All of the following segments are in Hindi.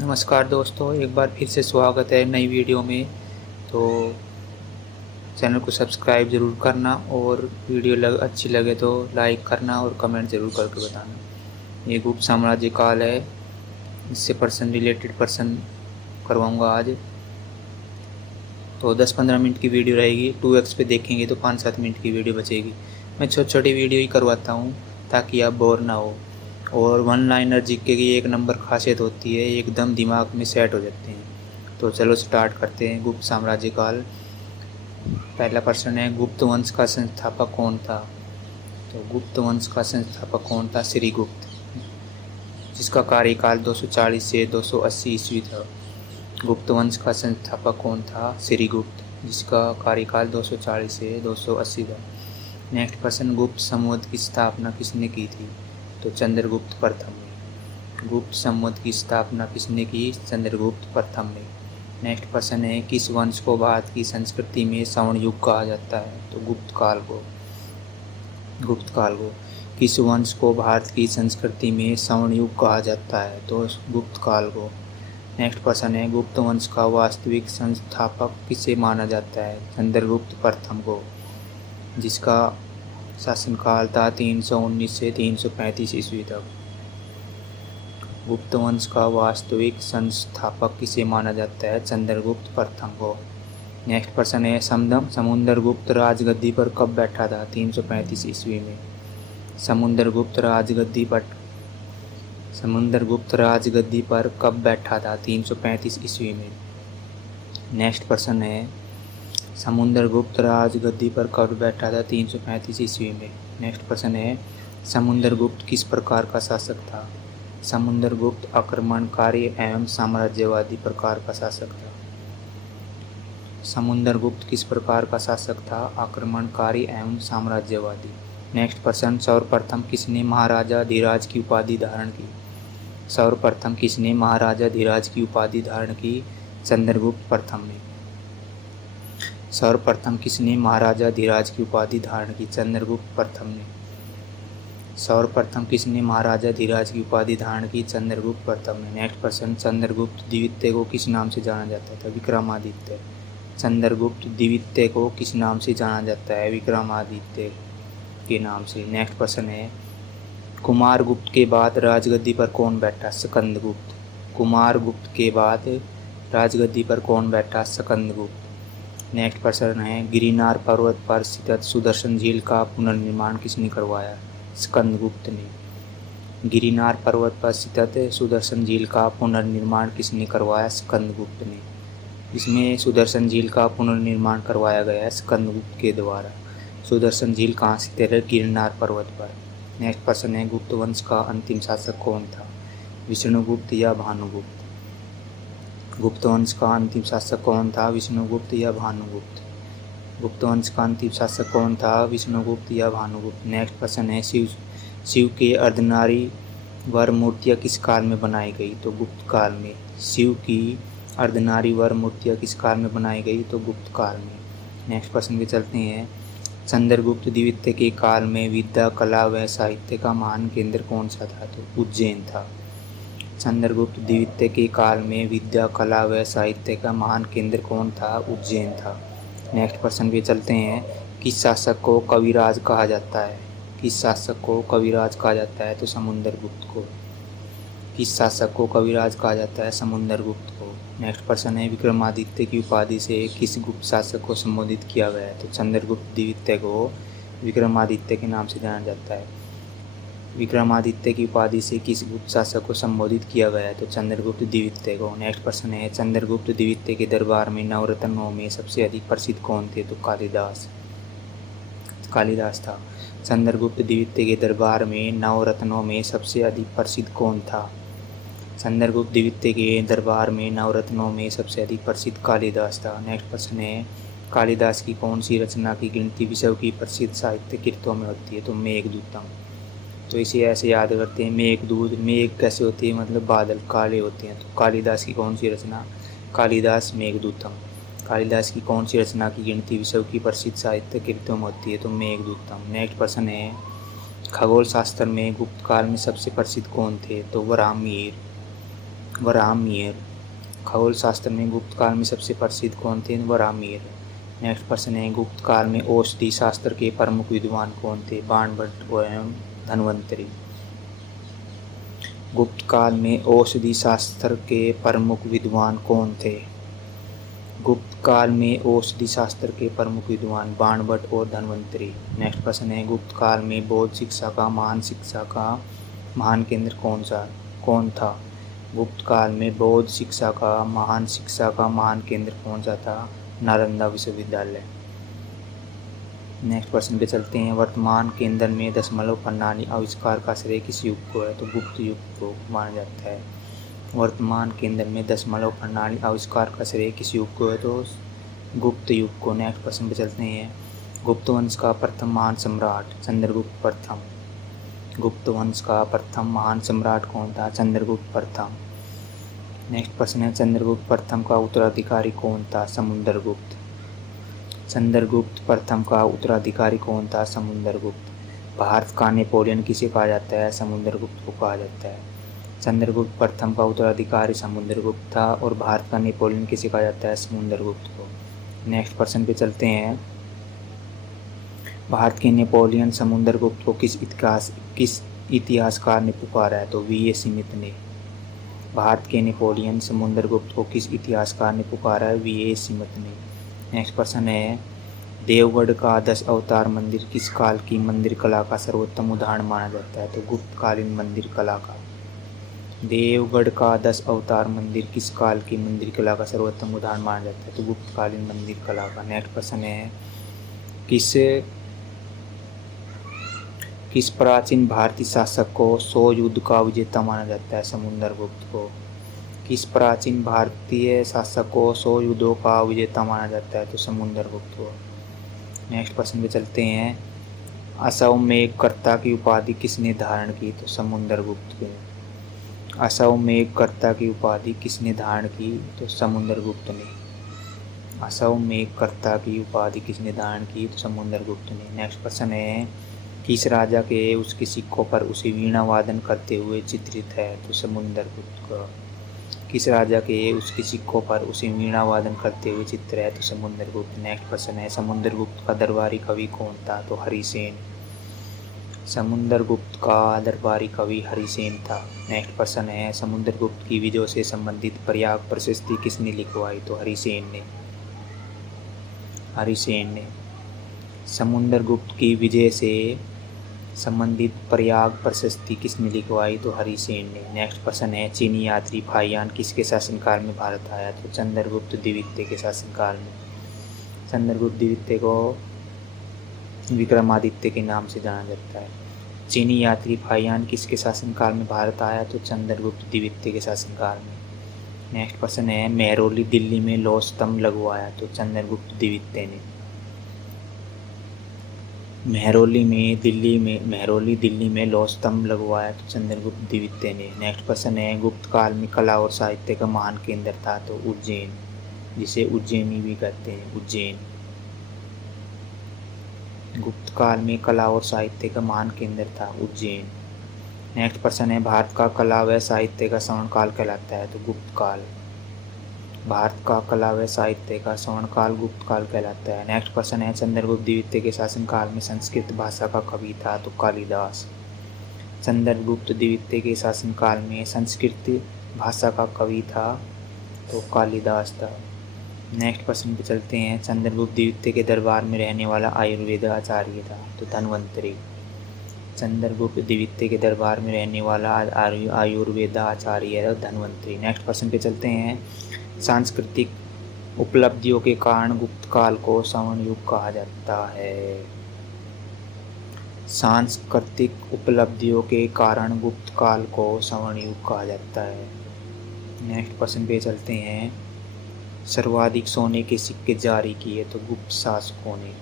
नमस्कार दोस्तों, एक बार फिर से स्वागत है नई वीडियो में। तो चैनल को सब्सक्राइब ज़रूर करना और वीडियो अच्छी लगे तो लाइक करना और कमेंट ज़रूर करके बताना। ये गुप्त साम्राज्य काल है, इससे पर्सन रिलेटेड पर्सन करवाऊँगा आज। तो 10-15 मिनट की वीडियो रहेगी, 2x पे देखेंगे तो 5-7 मिनट की वीडियो बचेगी। मैं छोटी छोटी वीडियो ही करवाता हूँ ताकि आप बोर ना हो। और वन लाइनर जीके की एक नंबर खासियत होती है, एकदम दिमाग में सेट हो जाते हैं। तो चलो स्टार्ट करते हैं। गुप्त साम्राज्य काल। पहला प्रश्न है, गुप्त वंश का संस्थापक कौन था? तो गुप्त वंश का संस्थापक कौन था? श्रीगुप्त, जिसका कार्यकाल 240 से 280 ईस्वी था। गुप्त वंश का संस्थापक कौन था? श्रीगुप्त, जिसका कार्यकाल 240 से 280 था। नेक्स्ट प्रश्न, गुप्त साम्राज्य की स्थापना किसने की थी? तो चंद्रगुप्त प्रथम ने। गुप्त साम्राज्य की स्थापना किसने की? चंद्रगुप्त प्रथम ने। नेक्स्ट प्रश्न है, किस वंश को भारत की संस्कृति में स्वर्ण युग कहा जाता है? तो गुप्त काल को। किस वंश को भारत की संस्कृति में स्वर्ण युग कहा जाता है? तो गुप्त काल को। नेक्स्ट प्रश्न है, गुप्त वंश का वास्तविक संस्थापक किसे माना जाता है? चंद्रगुप्त प्रथम को, जिसका शासनकाल था 319 से 335 ईस्वी तक। गुप्त वंश का वास्तविक संस्थापक किसे माना जाता है? चंद्रगुप्त प्रथम को। नेक्स्ट प्रश्न है, समुद्रगुप्त राजगद्दी पर कब बैठा था? 335 ईस्वी में। समुद्रगुप्त राजगद्दी पर कब बैठा था? 335 ईस्वी में। नेक्स्ट प्रश्न है, समुद्रगुप्त राजगद्दी पर कब बैठा था? 335 ईस्वी में। नेक्स्ट प्रश्न है, समुद्रगुप्त किस प्रकार का शासक था? समुद्रगुप्त आक्रमणकारी एवं साम्राज्यवादी प्रकार का शासक था। समुद्रगुप्त किस प्रकार का शासक था? आक्रमणकारी एवं साम्राज्यवादी। नेक्स्ट प्रश्न, सर्वप्रथम किसने महाराजा धीराज की उपाधि धारण की? सर्वप्रथम किसने महाराजा धीराज की उपाधि धारण की? चंद्रगुप्त प्रथम ने। सर्वप्रथम किसने महाराजा धीराज की उपाधि धारण की? चंद्रगुप्त प्रथम ने। सर्वप्रथम किसने महाराजा धीराज की उपाधि धारण की? चंद्रगुप्त प्रथम ने। नेक्स्ट प्रश्न, चंद्रगुप्त द्वितीय को किस नाम से जाना जाता था? विक्रमादित्य। चंद्रगुप्त द्वितीय को किस नाम से जाना जाता है? विक्रमादित्य के नाम से। नेक्स्ट प्रश्न है, कुमारगुप्त के बाद राजगद्दी पर कौन बैठा? स्कंदगुप्त। कुमारगुप्त के बाद राजगद्दी पर कौन बैठा? स्कंदगुप्त। नेक्स्ट प्रश्न है, गिरनार पर्वत पर स्थित सुदर्शन झील का पुनर्निर्माण किसने करवाया? स्कंदगुप्त ने। गिरनार पर्वत पर स्थित सुदर्शन झील का पुनर्निर्माण किसने करवाया? स्कंदगुप्त ने। इसमें सुदर्शन झील का पुनर्निर्माण करवाया गया है स्कंदगुप्त के द्वारा। सुदर्शन झील कहाँ स्थित है? गिरनार पर्वत पर। नेक्स्ट प्रश्न है, गुप्त वंश का अंतिम शासक कौन था? विष्णुगुप्त या भानुगुप्त? गुप्त वंश का अंतिम शासक कौन था? विष्णुगुप्त या भानुगुप्त? गुप्त वंश का अंतिम शासक कौन था? विष्णुगुप्त या भानुगुप्त? नेक्स्ट प्रश्न है, शिव के अर्धनारी वर मूर्तियाँ किस काल में बनाई गई? तो गुप्त काल में। शिव की अर्धनारी वर मूर्तियाँ किस काल में बनाई गई? तो गुप्त काल में। नेक्स्ट प्रश्न पे चलते हैं, चंद्रगुप्त द्वितीय के काल में विद्या, कला व साहित्य का महान केंद्र कौन सा था? तो उज्जैन था। चंद्रगुप्त द्वितीय के काल में विद्या, कला व साहित्य का महान केंद्र कौन था? उज्जैन था। नेक्स्ट प्रश्न पे चलते हैं, किस शासक को कविराज कहा जाता है? किस शासक को कविराज कहा जाता है? तो समुद्रगुप्त को। किस शासक को कविराज कहा जाता है? समुद्रगुप्त को। नेक्स्ट प्रश्न है, विक्रमादित्य की उपाधि से किस गुप्त शासक को संबोधित किया गया है? तो चंद्रगुप्त द्वितीय को विक्रमादित्य के नाम से जाना जाता है। विक्रमादित्य की उपाधि से किस गुप्त शासक को संबोधित किया गया है? तो चंद्रगुप्त द्वितीय को। नेक्स्ट प्रश्न है, चंद्रगुप्त द्वितीय के दरबार में नवरत्नों में सबसे अधिक प्रसिद्ध कौन थे? तो कालिदास था। चंद्रगुप्त द्वितीय के दरबार में नवरत्नों में सबसे अधिक प्रसिद्ध कौन था? चंद्रगुप्त द्वितीय के दरबार में नवरत्नों में सबसे अधिक प्रसिद्ध कालिदास था। नेक्स्ट प्रश्न है, कालिदास की कौन सी रचना की गिनती विश्व की प्रसिद्ध साहित्य कृतों में होती है? तो मेघदूतम। तो इसे ऐसे याद करते हैं, मेघदूत। मेघ कैसे होती है? मतलब बादल काले होते हैं। तो कालिदास की कौन सी रचना? कालिदास मेघदूतम। कालिदास की कौन सी रचना की गिनती विश्व की प्रसिद्ध साहित्य कृतों में होती है? तो मेघदूतम। नेक्स्ट प्रश्न है, खगोल शास्त्र में गुप्त काल में सबसे प्रसिद्ध कौन थे? तो ब्राह्मीर। वराहमिहिर। खगोल शास्त्र में गुप्त काल में सबसे प्रसिद्ध कौन थे? वराहमिहिर। नेक्स्ट प्रश्न है, गुप्त काल में औषधि शास्त्र के प्रमुख विद्वान कौन थे? बाणभट्ट एवं धन्वंतरि। गुप्त काल में औषधि शास्त्र के प्रमुख विद्वान कौन थे? गुप्त काल में औषधि शास्त्र के प्रमुख विद्वान बाणभट्ट और धन्वंतरि। नेक्स्ट प्रश्न है, गुप्त काल में बौद्ध शिक्षा का महान केंद्र कौन था? गुप्त काल में बौद्ध शिक्षा का महान केंद्र कौन सा था? नालंदा विश्वविद्यालय। नेक्स्ट प्रश्न पे चलते हैं, वर्तमान केंद्र में दशमलव प्रणाली आविष्कार का श्रेय किस युग को है? तो गुप्त युग को माना जाता है। वर्तमान केंद्र में दशमलव प्रणाली आविष्कार का श्रेय किस युग को है? तो गुप्त युग को। नेक्स्ट प्रश्न पे चलते हैं, गुप्त वंश का प्रथम महान सम्राट चंद्रगुप्त प्रथम। गुप्त वंश का प्रथम महान सम्राट कौन था? चंद्रगुप्त प्रथम। नेक्स्ट प्रश्न है, चंद्रगुप्त प्रथम का उत्तराधिकारी कौन था? समुद्रगुप्त। चंद्रगुप्त प्रथम का उत्तराधिकारी कौन था? समुद्रगुप्त। भारत का नेपोलियन किसे कहा जाता है? समुद्रगुप्त को कहा जाता है। चंद्रगुप्त प्रथम का उत्तराधिकारी समुद्रगुप्त था और भारत का नेपोलियन किसे कहा जाता है? समुद्रगुप्त को। नेक्स्ट प्रश्न पे चलते हैं, भारत के नेपोलियन समुद्रगुप्त को किस इतिहासकार ने पुकारा है? तो वी ए स्मिथ ने। भारत के नेपोलियन समुद्रगुप्त को किस इतिहासकार ने पुकारा है? वी ए स्मिथ ने। नेक्स्ट प्रश्न है, देवगढ़ का 10 अवतार मंदिर किस काल की मंदिर कला का सर्वोत्तम उदाहरण माना जाता है? तो गुप्तकालीन मंदिर कला का। देवगढ़ का 10 अवतार मंदिर किस काल की मंदिर कला का सर्वोत्तम उदाहरण माना जाता है? तो गुप्तकालीन मंदिर कला का। नेक्स्ट प्रश्न है, किस प्राचीन भारतीय शासक को 100 युद्ध का विजेता माना जाता है? समुद्रगुप्त को। किस प्राचीन भारतीय शासक को 100 युद्धों का विजेता माना जाता है? तो समुद्रगुप्त को। नेक्स्ट प्रश्न पे चलते हैं, अश्वमेधकर्ता की उपाधि किसने धारण की? तो समुद्रगुप्त को। अश्वमेधकर्ता की उपाधि किसने धारण की? तो समुद्रगुप्त ने। अश्वमेधकर्ता की उपाधि किसने धारण की? तो समुद्रगुप्त ने। नेक्स्ट प्रश्न है, किस राजा के उसके सिक्कों पर उसे वीणा वादन करते हुए चित्रित है? तो समुद्रगुप्त का। किस राजा के उसके सिक्कों पर उसे वीणा वादन करते हुए चित्र है? तो समुद्रगुप्त। नेक्स्ट प्रश्न है, समुद्रगुप्त का दरबारी कवि कौन था? तो हरिसेन। समुद्रगुप्त का दरबारी कवि हरिसेन था। नेक्स्ट प्रश्न है, समुद्रगुप्त की विजयों से संबंधित प्रयाग प्रशस्ति किसने लिखवाई? तो हरिसेन ने। समुद्रगुप्त की विजय से संबंधित प्रयाग प्रशस्ति किसने लिखवाई? तो हरिसेन ने। नेक्स्ट प्रश्न है, चीनी यात्री फाहियान किसके शासनकाल में भारत आया? तो चंद्रगुप्त द्वितीय के शासनकाल में। चंद्रगुप्त द्वितीय को विक्रमादित्य के नाम से जाना जाता है। चीनी यात्री फाहियान किसके शासनकाल में भारत आया? तो चंद्रगुप्त द्वितीय के शासनकाल में। नेक्स्ट प्रश्न है, मेहरौली दिल्ली में लौह स्तंभ लगवाया? तो चंद्रगुप्त द्वितीय ने। मेहरौली दिल्ली में लौह स्तंभ लगवाया? तो चंद्रगुप्त द्वितीय ने। नेक्स्ट प्रश्न है, गुप्त काल में कला और साहित्य का महान केंद्र था? तो उज्जैन, जिसे उज्जैनी भी कहते हैं, उज्जैन। गुप्त काल में कला और साहित्य का महान केंद्र था उज्जैन। नेक्स्ट प्रश्न है, भारत का कला व साहित्य का स्वर्णकाल कहलाता है? तो गुप्त काल। भारत का कला व साहित्य का स्वर्णकाल गुप्त काल कहलाता है। नेक्स्ट प्रश्न है, चंद्रगुप्त द्वितीय के शासनकाल में संस्कृत भाषा का कवि था? तो कालिदास। चंद्रगुप्त द्वितीय के शासनकाल में संस्कृत भाषा का कवि था? तो कालिदास था। नेक्स्ट प्रश्न पे चलते हैं, चंद्रगुप्त द्वितीय के दरबार में रहने वाला आयुर्वेद आचार्य था? तो धन्वंतरि। चंद्रगुप्त द्वितीय के दरबार में रहने वाला आयुर्वेद आचार्य है धन्वंतरि। नेक्स्ट प्रश्न पे चलते हैं, सांस्कृतिक उपलब्धियों के कारण गुप्त काल को स्वर्ण युग कहा जाता है। सांस्कृतिक उपलब्धियों के कारण गुप्त काल को स्वर्ण युग कहा जाता है। नेक्स्ट प्रश्न पे चलते हैं, सर्वाधिक सोने के सिक्के जारी किए? तो गुप्त शासकों ने।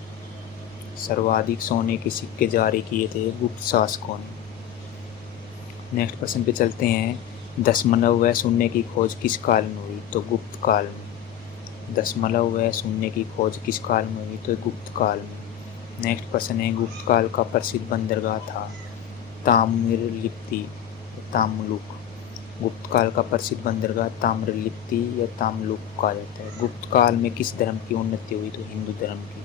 सर्वाधिक सोने के सिक्के जारी किए थे गुप्त शासकों ने। नेक्स्ट प्रश्न पे चलते हैं, दशमलव व शून्य की खोज किस काल में हुई? तो गुप्त काल में। दशमलव व शून्य की खोज किस काल में हुई? तो गुप्त काल में। नेक्स्ट प्रश्न है, गुप्त काल का प्रसिद्ध बंदरगाह था ताम्रलिप्ति, ताम्लुक। गुप्त काल का प्रसिद्ध बंदरगाह ताम्रलिप्ति या ताम्लुक कहा जाता है। गुप्त काल में किस धर्म की उन्नति हुई? तो हिंदू धर्म की।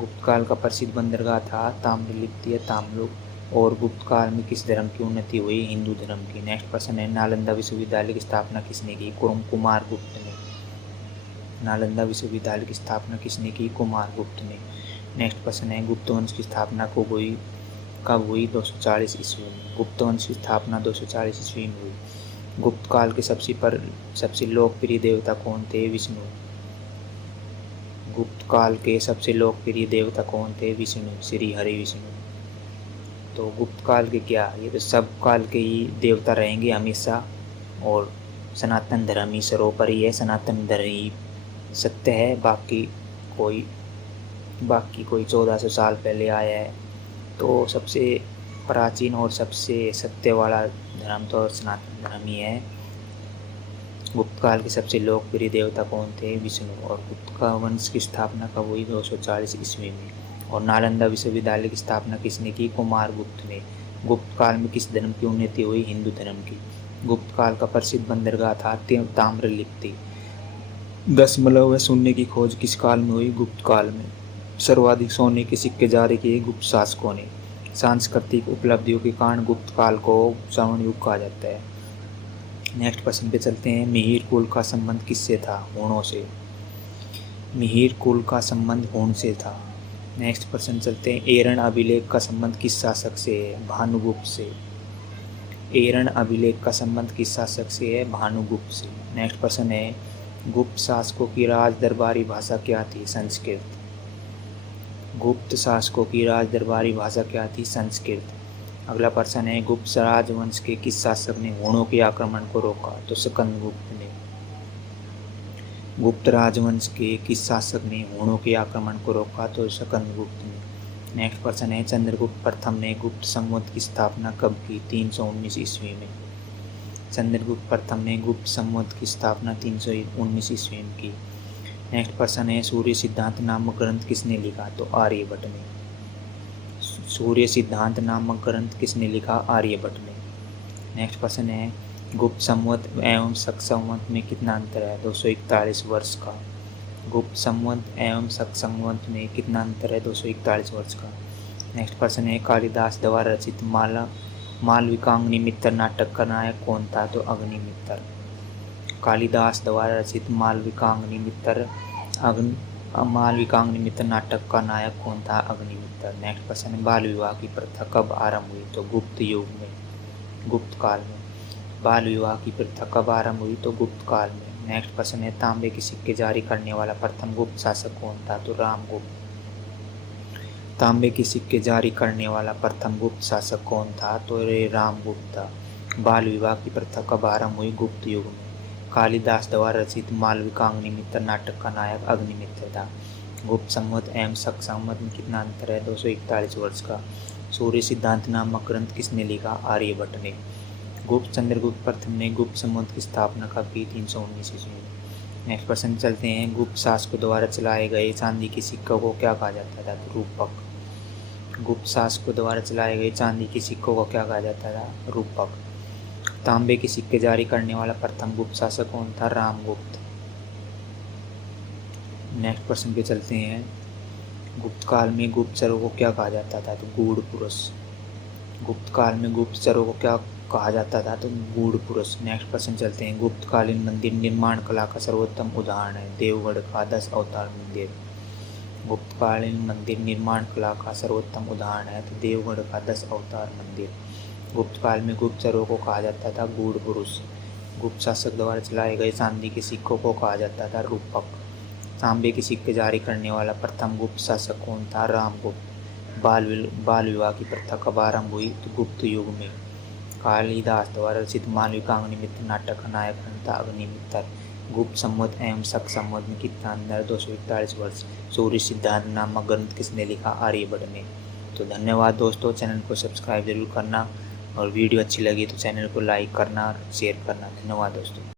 गुप्त काल का प्रसिद्ध बंदरगाह था ताम्रलिप्ति या ताम्लुक। और गुप्त काल में किस धर्म की उन्नति हुई? हिंदू धर्म की। नेक्स्ट प्रश्न है, नालंदा विश्वविद्यालय की स्थापना किसने की? कुमार गुप्त ने। नालंदा विश्वविद्यालय की स्थापना किसने की? कुमार गुप्त ने। नेक्स्ट प्रश्न है, गुप्त वंश की स्थापना कब हुई? 240 ईस्वी में। गुप्त वंश की स्थापना 240 ईस्वी में हुई। गुप्त काल के सबसे लोकप्रिय देवता कौन थे? विष्णु। गुप्त काल के सबसे लोकप्रिय देवता कौन थे? विष्णु, श्री हरि विष्णु। तो गुप्त काल के क्या, ये तो सब काल के ही देवता रहेंगे हमेशा, और सनातन धर्म ही सर्वोपरि है, सनातन धर्म ही सत्य है। बाकी कोई 1400 साल पहले आया है, तो सबसे प्राचीन और सबसे सत्य वाला धर्म तो सनातन धर्म ही है। गुप्त काल के सबसे लोकप्रिय देवता कौन थे? विष्णु। और गुप्त का वंश की स्थापना कब हुई? 240 ईस्वी में। और नालंदा विश्वविद्यालय की स्थापना किसने की? कुमार गुप्त ने। गुप्त काल में किस धर्म की उन्नति हुई? हिंदू धर्म की। गुप्त काल का प्रसिद्ध बंदरगाह था ताम्रलिप्ति। दशमलव सोने की खोज किस काल में हुई? गुप्त काल में। सर्वाधिक सोने के सिक्के जारी किए गुप्त शासकों ने। सांस्कृतिक उपलब्धियों के कारण गुप्त काल को स्वर्ण युग कहा जाता है। नेक्स्ट प्रश्न पे चलते हैं, मिहिर कुल का संबंध किससे था? हूणों से। मिहिर कुल का संबंध हूण से था। नेक्स्ट प्रश्न चलते हैं, एरन अभिलेख का संबंध किस शासक से है? भानुगुप्त से। एरन अभिलेख का संबंध किस शासक से है? भानुगुप्त से। नेक्स्ट प्रश्न है, गुप्त शासकों की राज दरबारी भाषा क्या थी? संस्कृत। गुप्त शासकों की राज दरबारी भाषा क्या थी? संस्कृत। अगला प्रश्न है, गुप्त राजवंश के किस शासक ने हूणों के आक्रमण को रोका? तो स्कंदगुप्त ने। गुप्त राजवंश के किस शासक ने हूणों के आक्रमण को रोका? तो स्कंदगुप्त ने। नेक्स्ट प्रश्न है, चंद्रगुप्त प्रथम ने गुप्त संवत की स्थापना कब की? 319 ईस्वी में। चंद्रगुप्त प्रथम ने गुप्त संवत की स्थापना 319 ईस्वी में की। नेक्स्ट प्रश्न है, सूर्य सिद्धांत नामक ग्रंथ किसने लिखा? तो आर्यभट्ट ने। सूर्य सिद्धांत नामक ग्रंथ किसने लिखा? आर्यभट्ट ने। नेक्स्ट प्रश्न है, गुप्त संवत एवं शक संवत में कितना अंतर है? 241 वर्ष का। गुप्त संवत एवं शक संवत में कितना अंतर है? 241 वर्ष का। नेक्स्ट प्रश्न है, कालिदास द्वारा रचित मालविकाग्नि मित्र नाटक का नायक कौन था? तो अग्निमित्र। कालिदास द्वारा रचित मालविकाग्नि मित्र नाटक का नायक कौन था? अग्निमित्र। नेक्स्ट प्रश्न है, बाल विवाह की प्रथा कब आरंभ हुई? तो गुप्त युग में, गुप्त काल में। बाल विवाह की प्रथा कब आरंभ हुई? तो गुप्त काल में। नेक्स्ट प्रश्न है, तांबे के सिक्के जारी करने वाला प्रथम गुप्त शासक कौन था? तो रामगुप्त। तांबे के सिक्के जारी करने वाला प्रथम गुप्त शासक कौन था? तो रामगुप्त था। बाल विवाह की प्रथा कब आरंभ हुई? गुप्त युग में। कालिदास द्वारा रचित मालविकाग्नि मित्र नाटक का नायक अग्निमित्र था। गुप्त संवत एवं शक संवत में कितना अंतर है? 241 वर्ष का। सूर्य सिद्धांत नामक ग्रंथ किसने लिखा? आर्यभट्ट ने। चंद्रगुप्त प्रथम ने गुप्त संवत की स्थापना कब की? 319 ईस्वी में। नेक्स्ट प्रश्न चलते हैं, गुप्त शासकों द्वारा चलाए गए चांदी के सिक्कों को क्या कहा जाता था? रूपक। गुप्त शासकों द्वारा चलाए गए चांदी के सिक्कों को क्या कहा जाता था? रूपक। तांबे के सिक्के जारी करने वाला प्रथम गुप्त शासक कौन था? रामगुप्त। नेक्स्ट प्रश्न पे चलते हैं, गुप्त काल में गुप्तचरों को क्या कहा जाता था? तो गूढ़ पुरुष। गुप्त काल में गुप्तचरों को क्या कहा जाता था? तो गूढ़ पुरुष। नेक्स्ट प्रश्न चलते हैं, गुप्तकालीन मंदिर निर्माण कला का सर्वोत्तम उदाहरण है? देवगढ़ का 10 अवतार मंदिर। गुप्तकालीन मंदिर निर्माण कला का सर्वोत्तम उदाहरण है? तो देवगढ़ का 10 अवतार मंदिर। गुप्त काल में गुप्तचरों को कहा जाता था गूढ़ पुरुष। गुप्त शासक द्वारा चलाए गए चांदी के सिक्कों को कहा जाता था रूपक। तांबे के सिक्के जारी करने वाला प्रथम गुप्त शासक कौन था? रामगुप्त। बाल विवाह की प्रथा कब आरंभ हुई? तो गुप्त युग में। कालिदास द्वारा रचित मालविकाग्नि मित्र नाटक का नायक कौन था? अग्निमित्र। गुप्त संवत एवं शक संवत में कितना अंतर? 241 वर्ष। सूर्य सिद्धांत नामक ग्रंथ किसने लिखा? आर्यभट्ट ने। तो धन्यवाद दोस्तों, चैनल को सब्सक्राइब जरूर करना, और वीडियो अच्छी लगी तो चैनल को लाइक करना और शेयर करना। धन्यवाद दोस्तों।